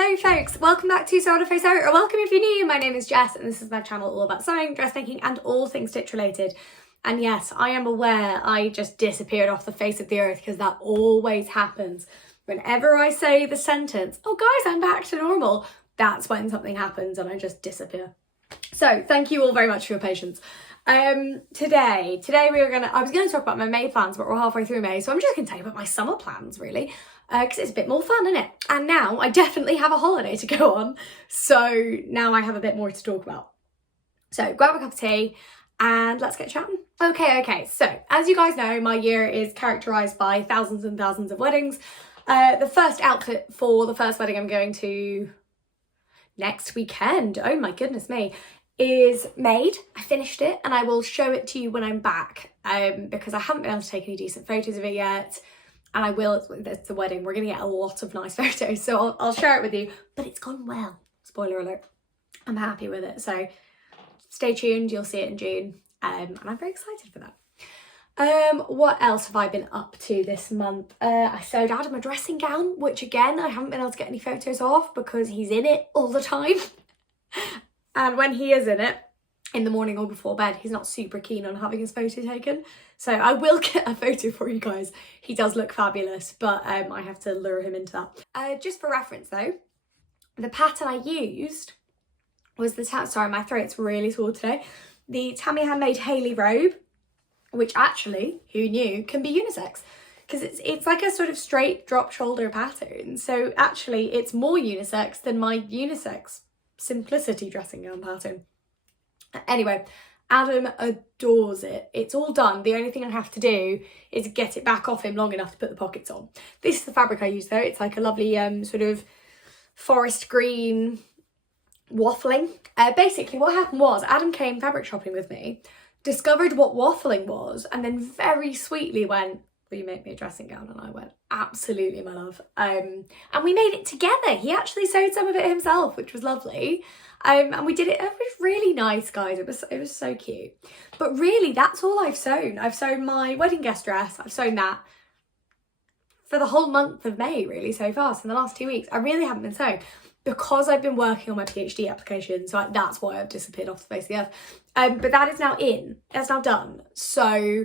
Hello folks, welcome back to Sew On A Faux Sew, or welcome if you're new. My name is Jess and this is my channel all about sewing, dressmaking and all things stitch related. And yes, I am aware I just disappeared off the face of the earth because that always happens. Whenever I say the sentence, oh guys, I'm back to normal, that's when something happens and I just disappear. So thank you all very much for your patience. Today I was gonna talk about my May plans, but we're halfway through May, so I'm just gonna tell you about my summer plans really, because it's a bit more fun, isn't it? And now I definitely have a holiday to go on, so now I have a bit more to talk about. So grab a cup of tea and let's get chatting. Okay, so as you guys know, my year is characterised by thousands and thousands of weddings. The first outfit for the first wedding I'm going to next weekend, oh my goodness me, is made. I finished it and I will show it to you when I'm back, because I haven't been able to take any decent photos of it yet, and I will. It's the wedding, we're gonna get a lot of nice photos, so I'll share it with you, but it's gone well, spoiler alert. I'm happy with it, so stay tuned, you'll see it in June, and I'm very excited for that. What else have I been up to this month? I sewed Adam a dressing gown, which again I haven't been able to get any photos of because he's in it all the time. And when he is in it, in the morning or before bed, he's not super keen on having his photo taken. So I will get a photo for you guys. He does look fabulous, but I have to lure him into that. Just for reference though, the pattern I used was the, sorry, my throat's really sore today. The Tammy Handmade Hayley robe, which actually, who knew, can be unisex. Because it's like a sort of straight drop shoulder pattern. So actually it's more unisex than my unisex simplicity dressing gown pattern. Anyway, Adam adores it. It's all done. The only thing I have to do is get it back off him long enough to put the pockets on. This is the fabric I use though. It's like a lovely sort of forest green waffling. Basically what happened was Adam came fabric shopping with me, discovered what waffling was, and then very sweetly went, will you make me a dressing gown? And I went, absolutely, my love. And we made it together. He actually sewed some of it himself, which was lovely. And we did it. It was really nice, guys. It was so cute. But really, that's all I've sewn. I've sewn my wedding guest dress. I've sewn that for the whole month of May, really, so far. So in the last 2 weeks, I really haven't been sewing because I've been working on my PhD application. So that's why I've disappeared off the face of the earth. But that is now in. That's now done. So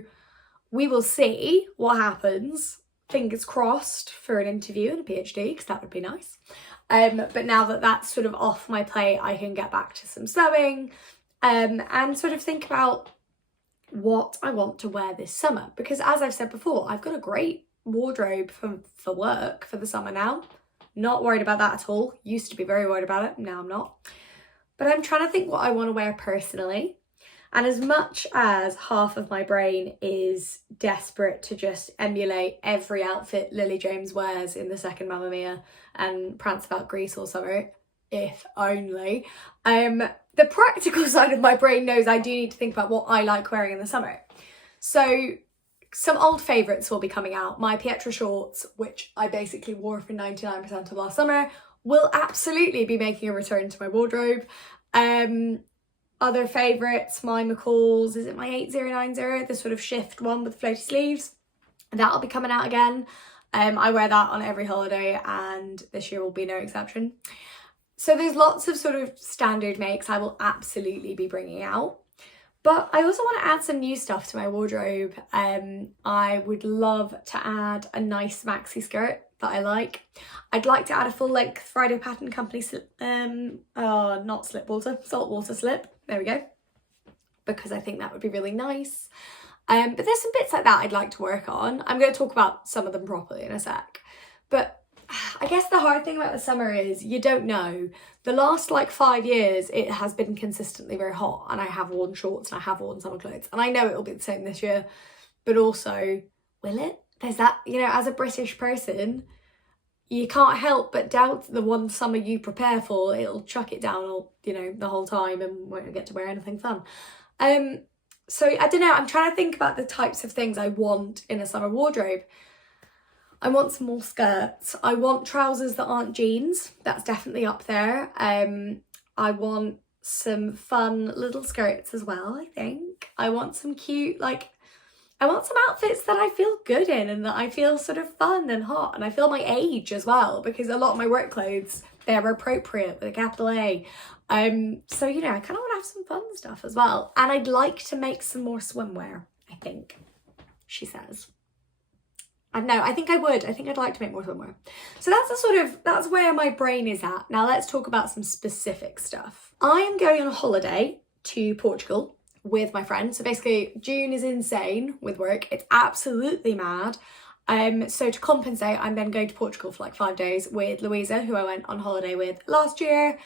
we will see what happens. Fingers crossed for an interview and a PhD, because that would be nice. But now that that's sort of off my plate, I can get back to some sewing and sort of think about what I want to wear this summer. Because as I've said before, I've got a great wardrobe for work for the summer now. Not worried about that at all. Used to be very worried about it, now I'm not. But I'm trying to think what I want to wear personally. And as much as half of my brain is desperate to just emulate every outfit Lily James wears in the second Mamma Mia and prance about Greece all summer, if only, the practical side of my brain knows I do need to think about what I like wearing in the summer. So some old favourites will be coming out. My Pietra shorts, which I basically wore for 99% of last summer, will absolutely be making a return to my wardrobe. Other favourites, my McCall's, is it my 8090, the sort of shift one with floaty sleeves? That'll be coming out again. I wear that on every holiday and this year will be no exception. So there's lots of sort of standard makes I will absolutely be bringing out. But I also want to add some new stuff to my wardrobe. I would love to add a nice maxi skirt that I like. I'd like to add a full length Friday Pattern Company not slip water, saltwater slip. There we go. Because I think that would be really nice. But there's some bits like that I'd like to work on. I'm going to talk about some of them properly in a sec. But I guess the hard thing about the summer is you don't know. The last like 5 years, it has been consistently very hot and I have worn shorts and I have worn summer clothes. And I know it will be the same this year, but also, will it? There's that, you know, as a British person, you can't help but doubt the one summer you prepare for, it'll chuck it down all, you know, the whole time and won't get to wear anything fun. So I don't know, I'm trying to think about the types of things I want in a summer wardrobe. I want some more skirts. I want trousers that aren't jeans. That's definitely up there. I want some fun little skirts as well, I think. I want some cute, like, I want some outfits that I feel good in and that I feel sort of fun and hot, and I feel my age as well, because a lot of my work clothes They're appropriate with a capital A. So, you know, I kind of want to have some fun stuff as well. And I'd like to make some more swimwear, I think, she says. I don't know, I think I would. I think I'd like to make more swimwear. So that's where my brain is at. Now let's talk about some specific stuff. I am going on a holiday to Portugal with my friend. So basically June is insane with work. It's absolutely mad. So to compensate, I'm then going to Portugal for like 5 days with Louisa, who I went on holiday with last year.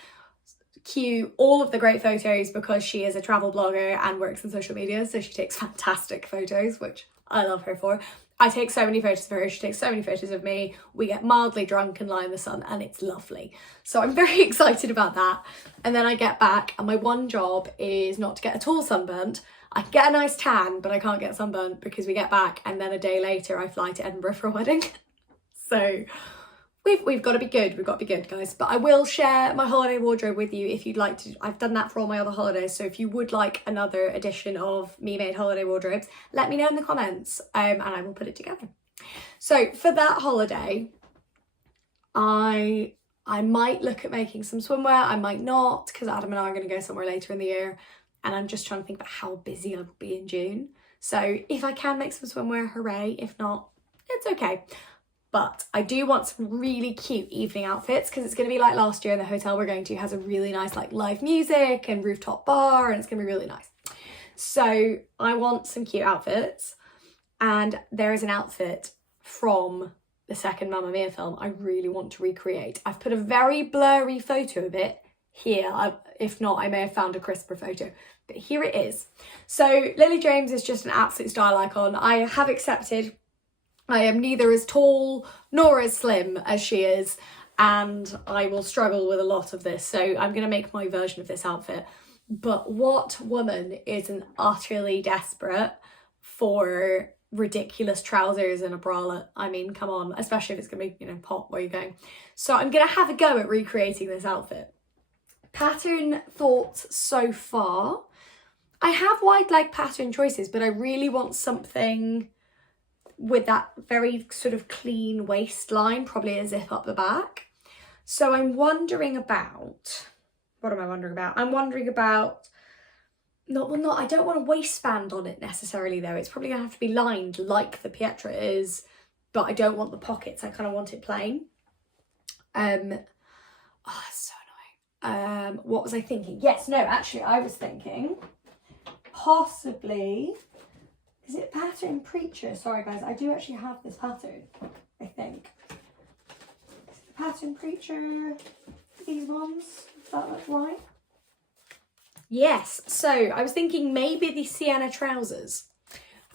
Cue all of the great photos because she is a travel blogger and works in social media, so she takes fantastic photos, which I love her for. I take so many photos of her, she takes so many photos of me. We get mildly drunk and lie in the sun and it's lovely. So I'm very excited about that. And then I get back and my one job is not to get at all sunburnt. I can get a nice tan, but I can't get sunburnt because we get back and then a day later I fly to Edinburgh for a wedding. So we've got to be good. We've got to be good, guys. But I will share my holiday wardrobe with you if you'd like to. I've done that for all my other holidays. So if you would like another edition of Me Made Holiday Wardrobes, let me know in the comments and I will put it together. So for that holiday, I might look at making some swimwear. I might not, because Adam and I are going to go somewhere later in the year. And I'm just trying to think about how busy I'll be in June. So if I can make some swimwear, hooray. If not, it's okay. But I do want some really cute evening outfits because it's going to be like last year, and the hotel we're going to has a really nice like live music and rooftop bar, and it's going to be really nice. So I want some cute outfits, and there is an outfit from the second Mamma Mia film I really want to recreate. I've put a very blurry photo of it here. If not, I may have found a crisper photo, but here it is. So Lily James is just an absolute style icon. I have accepted I am neither as tall nor as slim as she is, and I will struggle with a lot of this. So I'm going to make my version of this outfit. But what woman isn't utterly desperate for ridiculous trousers and a bralette? I mean, come on, especially if it's going to be, you know, hot where you're going. So I'm going to have a go at recreating this outfit. Pattern thoughts so far. I have wide leg pattern choices, but I really want something with that very sort of clean waistline, probably a zip up the back. So I'm wondering about, what am I wondering about? I'm wondering about, I don't want a waistband on it necessarily though. It's probably gonna have to be lined like the Pietra is, but I don't want the pockets. I kind of want it plain. Oh, that's so annoying. What was I thinking? Yes, no, actually I was thinking possibly, is it Pattern Preacher? Sorry guys, I do actually have this pattern, I think. Is it Pattern Preacher, these ones? Does that look right? Yes, so I was thinking maybe the Sienna trousers.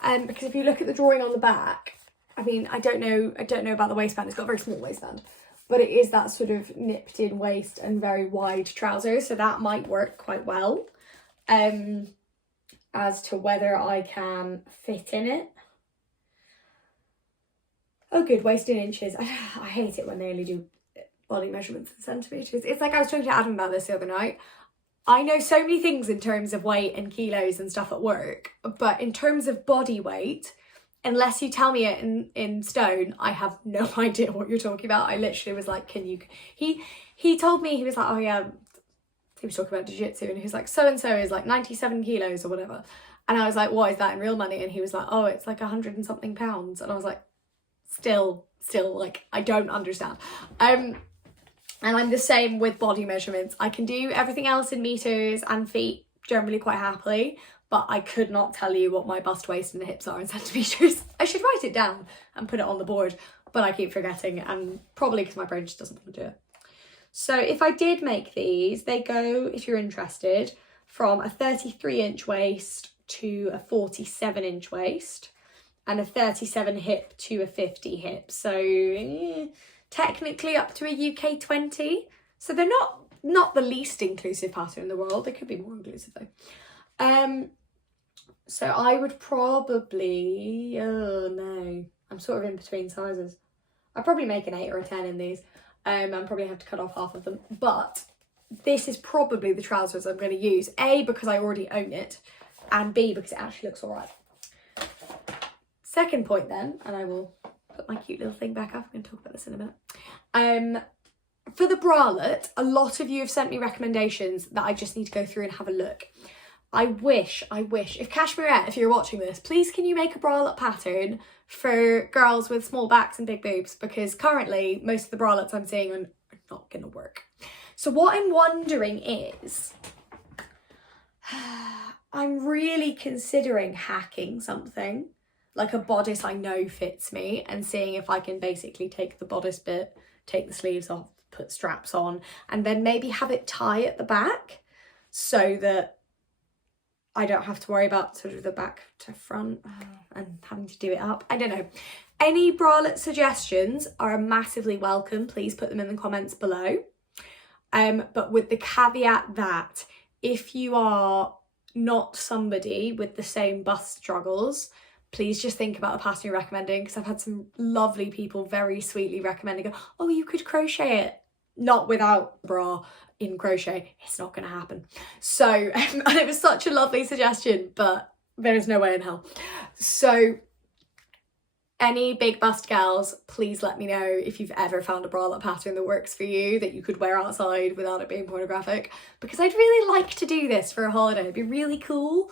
Because if you look at the drawing on the back, I mean, I don't know about the waistband, it's got a very small waistband, but it is that sort of nipped in waist and very wide trousers, so that might work quite well. As to whether I can fit in it. Oh good, waist in inches. I hate it when they only do body measurements in centimetres. It's like I was talking to Adam about this the other night. I know so many things in terms of weight and kilos and stuff at work, but in terms of body weight, unless you tell me it in stone, I have no idea what you're talking about. I literally was like, can you... He told me, he was like, oh yeah, he was talking about jiu-jitsu and he was like, so-and-so is like 97 kilos or whatever. And I was like, what is that in real money? And he was like, oh, it's like 100 and something pounds. And I was like, still, like, I don't understand. And I'm the same with body measurements. I can do everything else in meters and feet generally quite happily, but I could not tell you what my bust, waist and hips are in centimetres. I should write it down and put it on the board, but I keep forgetting, and probably because my brain just doesn't want to do it. So if I did make these, they go, if you're interested, from a 33-inch waist to a 47-inch waist, and a 37 hip to a 50 hip. So technically up to a UK 20. So they're not the least inclusive pattern in the world. They could be more inclusive though. So I would probably, oh no, I'm sort of in between sizes. I'd probably make an 8 or a 10 in these. And probably have to cut off half of them, but this is probably the trousers I'm going to use. A, because I already own it, and B, because it actually looks all right. Second point then, and I will put my cute little thing back up. I'm going to talk about this in a minute. for the bralette, a lot of you have sent me recommendations that I just need to go through and have a look. I wish, if Kashmirette, if you're watching this, please can you make a bralette pattern for girls with small backs and big boobs, because currently most of the bralettes I'm seeing are not gonna work. So what I'm wondering is, I'm really considering hacking something, like a bodice I know fits me, and seeing if I can basically take the bodice bit, take the sleeves off, put straps on, and then maybe have it tie at the back so that I don't have to worry about sort of the back to front and having to do it up. I don't know. Any bralette suggestions are massively welcome. Please put them in the comments below. But with the caveat that if you are not somebody with the same bust struggles, please just think about the pattern you're recommending, because I've had some lovely people very sweetly recommending, oh, you could crochet it. Not without bra in crochet, it's not going to happen. So, and it was such a lovely suggestion, but there is no way in hell. So any big bust gals, please let me know if you've ever found a bralette pattern that works for you, that you could wear outside without it being pornographic, because I'd really like to do this for a holiday. It'd be really cool.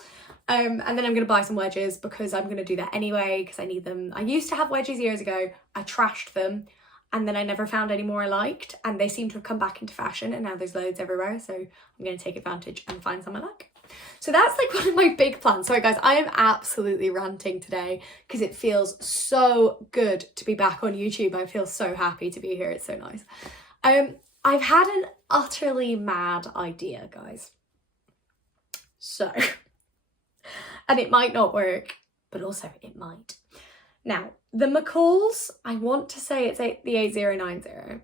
And then I'm going to buy some wedges, because I'm going to do that anyway, because I need them. I used to have wedges years ago. I trashed them. And then I never found any more I liked, and they seem to have come back into fashion, and now there's loads everywhere, so I'm going to take advantage and find some I like. So that's like one of my big plans. Sorry guys, I am absolutely ranting today because it feels so good to be back on YouTube. I feel so happy to be here. It's so nice. I've had an utterly mad idea, guys. So, and it might not work, but also it might. Now, the McCalls, I want to say it's the 8090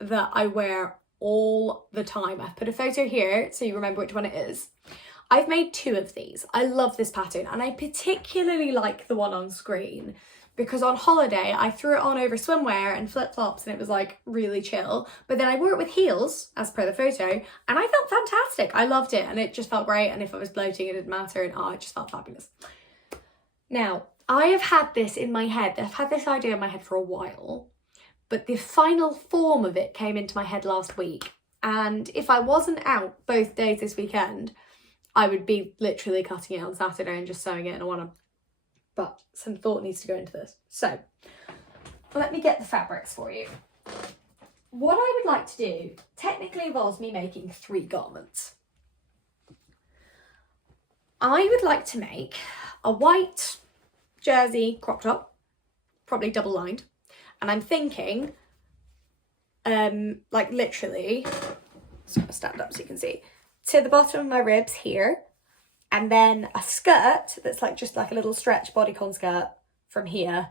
that I wear all the time. I've put a photo here so you remember which one it is. I've made 2 of these. I love this pattern, and I particularly like the one on screen because on holiday I threw it on over swimwear and flip-flops and it was like really chill. But then I wore it with heels as per the photo and I felt fantastic. I loved it and it just felt great, and if I was bloating it didn't matter, and it just felt fabulous. Now, I have had this in my head. I've had this idea in my head for a while, but the final form of it came into my head last week. And if I wasn't out both days this weekend, I would be literally cutting it on Saturday and just sewing it in a one. But some thought needs to go into this. So let me get the fabrics for you. What I would like to do technically involves me making 3 garments. I would like to make a white jersey crop top, probably double lined, and I'm thinking like literally, so I'll stand up so you can see, to the bottom of my ribs here, and then a skirt that's like just like a little stretch bodycon skirt from here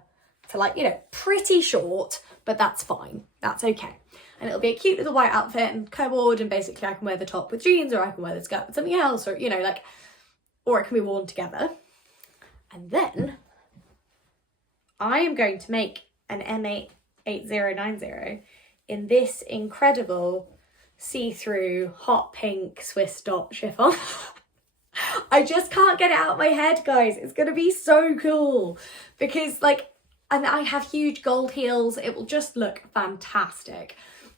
to like, you know, pretty short, but that's fine, that's okay. And it'll be a cute little white outfit and co-ord, and basically I can wear the top with jeans, or I can wear the skirt with something else, or you know, like, or it can be worn together. And then I am going to make an M8090 in this incredible see-through hot pink Swiss dot chiffon. I just can't get it out of my head, guys. It's gonna be so cool because like, and I have huge gold heels. It will just look fantastic.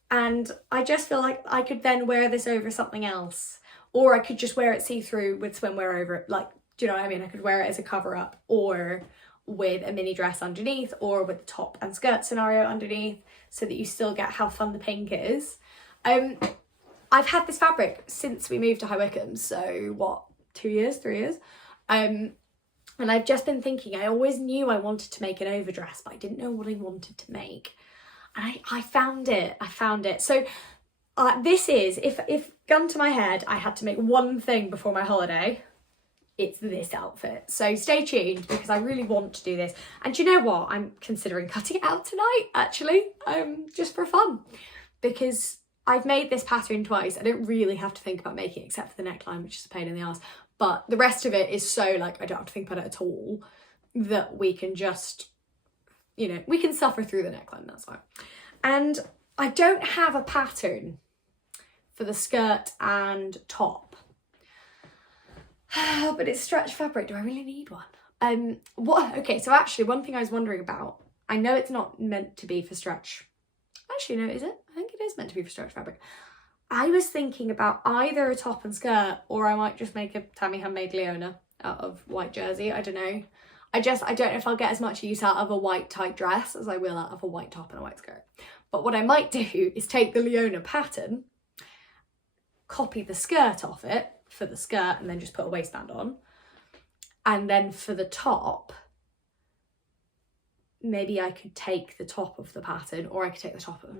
And I just feel like I could then wear this over something else, or I could just wear it see-through with swimwear over it. Like, do you know what I mean? I could wear it as a cover up, or with a mini dress underneath, or with the top and skirt scenario underneath, so that you still get how fun the pink is. I've had this fabric since we moved to High Wycombe, so what, 2 years, 3 years? And I've just been thinking, I always knew I wanted to make an overdress, but I didn't know what I wanted to make. And I found it. So this is, if gun to my head, I had to make one thing before my holiday, it's this outfit. So stay tuned because I really want to do this. And do you know what? I'm considering cutting it out tonight, actually, just for fun, because I've made this pattern twice. I don't really have to think about making it except for the neckline, which is a pain in the ass. But the rest of it is so like, I don't have to think about it at all, that we can just, you know, we can suffer through the neckline, that's fine. And I don't have a pattern for the skirt and top. But it's stretch fabric. Do I really need one? Okay, so actually one thing I was wondering about, I know it's not meant to be for stretch. Actually, no, is it? I think it is meant to be for stretch fabric. I was thinking about either a top and skirt, or I might just make a Tammy Handmade Leona out of white jersey. I don't know. I don't know if I'll get as much use out of a white tight dress as I will out of a white top and a white skirt. But what I might do is take the Leona pattern, copy the skirt off it for the skirt, and then just put a waistband on. And then for the top, maybe I could take the top of the pattern, or I could take the top of...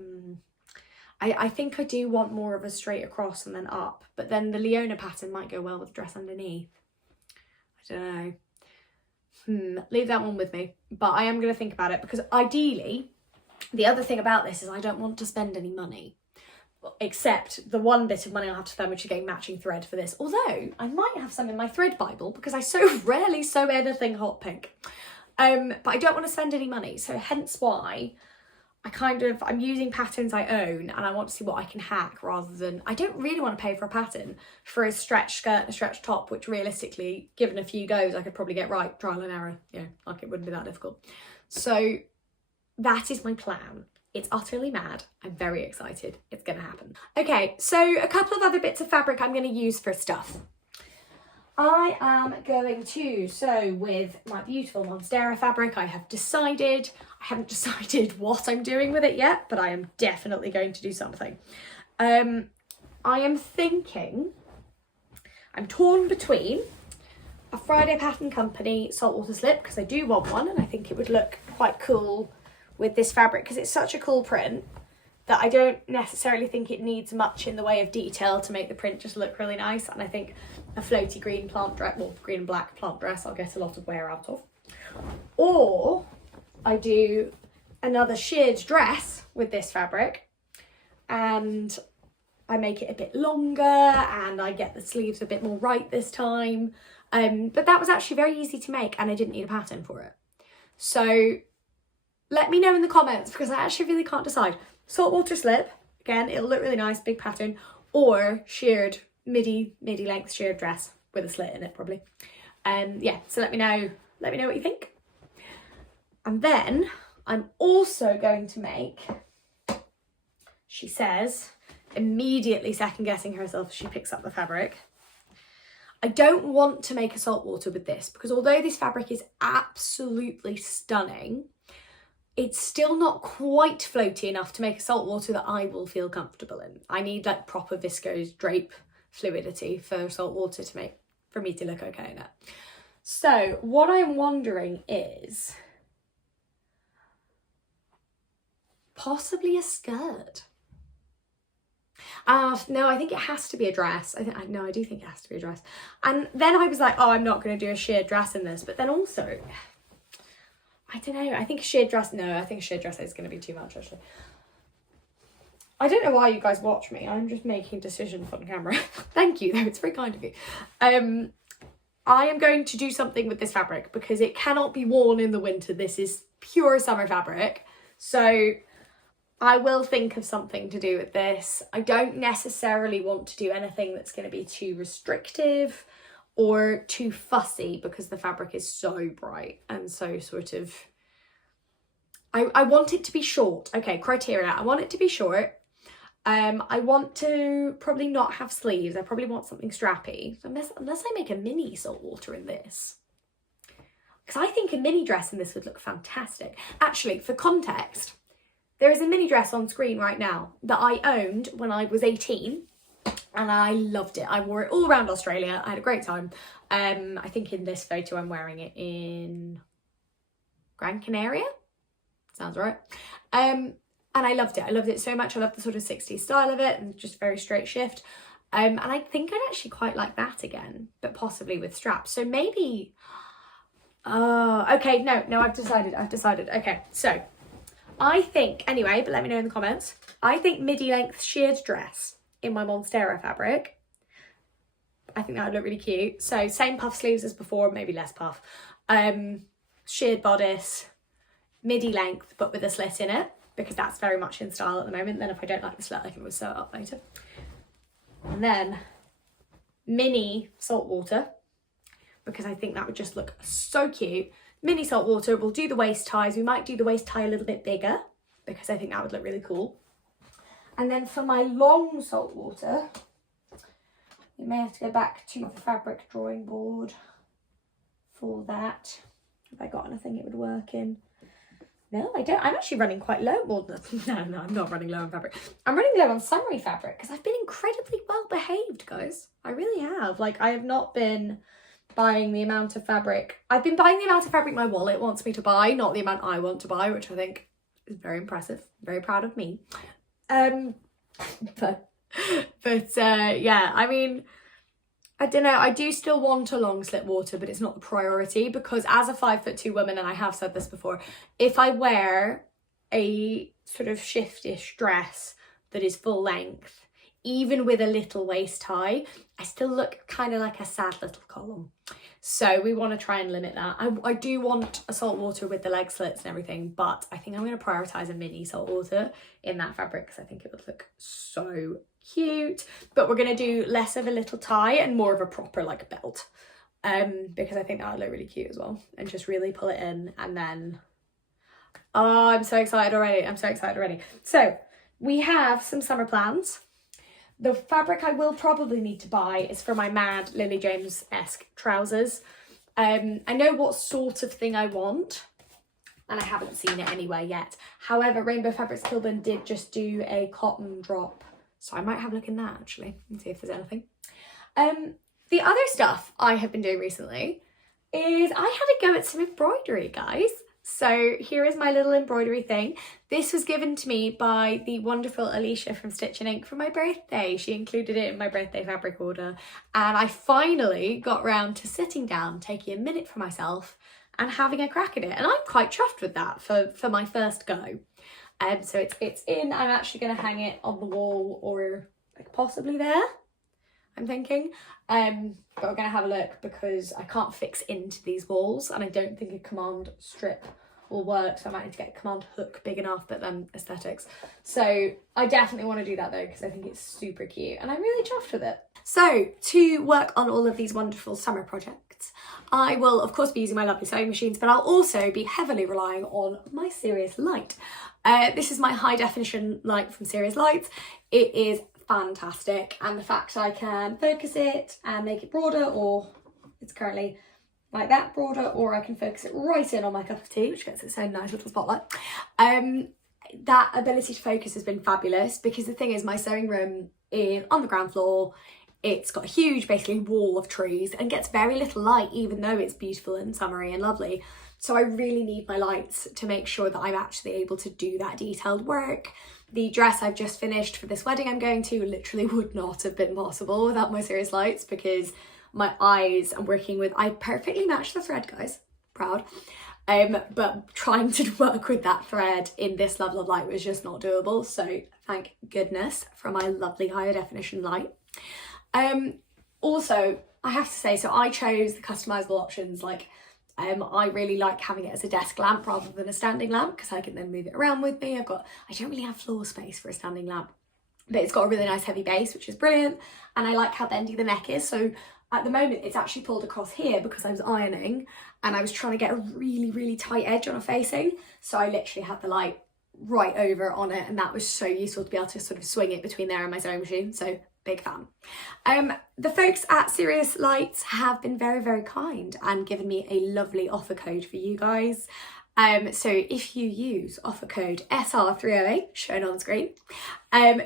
I think I do want more of a straight across and then up, but then the Leona pattern might go well with the dress underneath. I don't know. Leave that one with me, but I am going to think about it, because ideally, the other thing about this is I don't want to spend any money, except the one bit of money I'll have to spend, which is getting matching thread for this. Although I might have some in my thread Bible, because I so rarely sew anything hot pink. But I don't want to spend any money, so hence why I'm using patterns I own, and I want to see what I can hack, rather than, I don't really want to pay for a pattern for a stretch skirt and a stretch top, which realistically, given a few goes, I could probably get right, trial and error, like it wouldn't be that difficult. So that is my plan. It's utterly mad. I'm very excited. It's going to happen. Okay, so a couple of other bits of fabric I'm going to use for stuff. I am going to sew with my beautiful Monstera fabric. I haven't decided what I'm doing with it yet, but I am definitely going to do something. I am thinking, I'm torn between a Friday Pattern Company saltwater slip, because I do want one, and I think it would look quite cool with this fabric, because it's such a cool print that I don't necessarily think it needs much in the way of detail to make the print just look really nice. And I think a floaty green plant dress, well, green and black plant dress, I'll get a lot of wear out of. Or I do another sheared dress with this fabric, and I make it a bit longer, and I get the sleeves a bit more right this time. But that was actually very easy to make, and I didn't need a pattern for it. So let me know in the comments, because I actually really can't decide. Saltwater slip, again, it'll look really nice, big pattern, or sheared midi length sheared dress with a slit in it, probably. Yeah, so let me know what you think. And then I'm also going to make, she says, immediately second guessing herself as she picks up the fabric, I don't want to make a saltwater with this, because although this fabric is absolutely stunning, it's still not quite floaty enough to make a saltwater that I will feel comfortable in. I need like proper viscose drape fluidity for saltwater for me to look okay in it. So what I'm wondering is possibly a skirt. No, I think it has to be a dress. I do think it has to be a dress. And then I was like, oh, I'm not going to do a sheared dress in this. But then also, I don't know, I think a sheared dress is going to be too much, actually. I don't know why you guys watch me. I'm just making decisions on camera. Thank you, though. It's very kind of you. I am going to do something with this fabric, because it cannot be worn in the winter. This is pure summer fabric. So I will think of something to do with this. I don't necessarily want to do anything that's going to be too restrictive or too fussy, because the fabric is so bright and so sort of... I want it to be short. Okay, criteria. I want it to be short. I want to probably not have sleeves. I probably want something strappy. Unless I make a mini saltwater in this. Because I think a mini dress in this would look fantastic. Actually, for context, there is a mini dress on screen right now that I owned when I was 18. And I loved it. I wore it all around Australia. I had a great time. I think in this photo I'm wearing it in Gran Canaria. Sounds right. And I loved it. I loved it so much. I loved the sort of 60s style of it and just very straight shift. And I think I'd actually quite like that again, but possibly with straps. So maybe... okay, no, I've decided. Okay, so I think, anyway, but let me know in the comments. I think midi length sheared dress in my Monstera fabric. I think that would look really cute. So same puff sleeves as before, maybe less puff. Sheared bodice, midi length, but with a slit in it, because that's very much in style at the moment. Then if I don't like the slit, I can always sew it up later. And then mini saltwater, because I think that would just look so cute. Mini saltwater, we'll do the waist ties. We might do the waist tie a little bit bigger, because I think that would look really cool. And then for my long salt water, we may have to go back to the fabric drawing board for that. Have I got anything it would work in? No, I don't. I'm actually running quite low. Well, no, I'm not running low on fabric. I'm running low on summery fabric because I've been incredibly well behaved, guys. I really have. Like, I have not been buying the amount of fabric. I've been buying the amount of fabric my wallet wants me to buy, not the amount I want to buy, which I think is very impressive. Very proud of me. But yeah, I mean, I don't know, I do still want a long slip water, but it's not the priority, because as a 5'2" woman, and I have said this before, if I wear a sort of shiftish dress that is full length, even with a little waist high, I still look kind of like a sad little column. So we want to try and limit that. I do want a salt water with the leg slits and everything, but I think I'm going to prioritise a mini salt water in that fabric because I think it would look so cute. But we're going to do less of a little tie and more of a proper like belt, because I think that would look really cute as well, and just really pull it in. And then, oh, I'm so excited already. I'm so excited already. So we have some summer plans. The fabric I will probably need to buy is for my Mad Lily James-esque trousers. I know what sort of thing I want, and I haven't seen it anywhere yet. However, Rainbow Fabrics Kilburn did just do a cotton drop, so I might have a look in that actually and see if there's anything. The other stuff I have been doing recently is I had a go at some embroidery, guys. So here is my little embroidery thing. This was given to me by the wonderful Alicia from Stitch and Ink for my birthday. She included it in my birthday fabric order. And I finally got round to sitting down, taking a minute for myself and having a crack at it. And I'm quite chuffed with that for my first go. So it's in. I'm actually going to hang it on the wall, or like possibly there, I'm thinking. But we're going to have a look because I can't fix into these walls, and I don't think a command strip will work, so I might need to get a command hook big enough, but then aesthetics. So I definitely want to do that though, because I think it's super cute and I'm really chuffed with it. So to work on all of these wonderful summer projects, I will of course be using my lovely sewing machines, but I'll also be heavily relying on my Serious Light. This is my high definition light from Serious Lights. It is fantastic, and the fact I can focus it and make it broader, or it's currently like that, broader, or I can focus it right in on my cup of tea, which gets its own nice little spotlight. That ability to focus has been fabulous, because the thing is, my sewing room is on the ground floor. It's got a huge basically wall of trees and gets very little light, even though it's beautiful and summery and lovely. So I really need my lights to make sure that I'm actually able to do that detailed work. The dress I've just finished for this wedding I'm going to literally would not have been possible without my Serious Lights, because my eyes I'm working with, I perfectly match the thread, guys, proud. But trying to work with that thread in this level of light was just not doable. So thank goodness for my lovely higher definition light. Also, I have to say, so I chose the customizable options. Like, I really like having it as a desk lamp rather than a standing lamp, because I can then move it around with me. I don't really have floor space for a standing lamp, but it's got a really nice heavy base, which is brilliant. And I like how bendy the neck is. So at the moment it's actually pulled across here because I was ironing and I was trying to get a really, really tight edge on a facing. So I literally had the light right over on it, and that was so useful to be able to sort of swing it between there and my sewing machine. So big fan. The folks at Serious Lights have been very, very kind and given me a lovely offer code for you guys. So if you use offer code SR308 shown on screen,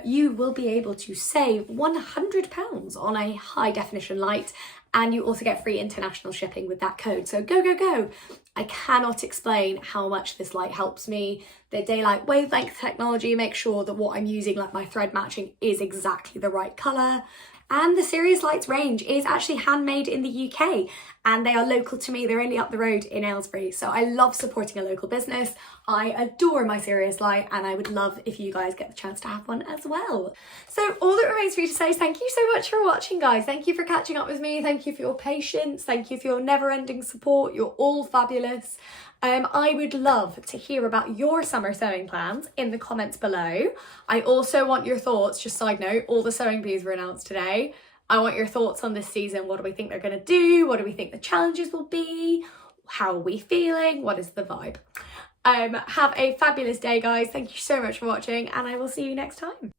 you will be able to save £100 on a high definition light, and you also get free international shipping with that code. So go, go, go. I cannot explain how much this light helps me. The daylight wavelength technology makes sure that what I'm using, like my thread matching, is exactly the right colour. And the Serious Lights range is actually handmade in the UK, and they are local to me. They're only up the road in Aylesbury. So I love supporting a local business. I adore my Serious Light, and I would love if you guys get the chance to have one as well. So all that remains for you to say is thank you so much for watching, guys. Thank you for catching up with me. Thank you for your patience. Thank you for your never-ending support. You're all fabulous. I would love to hear about your summer sewing plans in the comments below. I also want your thoughts. Just side note, all the sewing bees were announced today. I want your thoughts on this season. What do we think they're going to do? What do we think the challenges will be? How are we feeling? What is the vibe? Have a fabulous day, guys. Thank you so much for watching, and I will see you next time.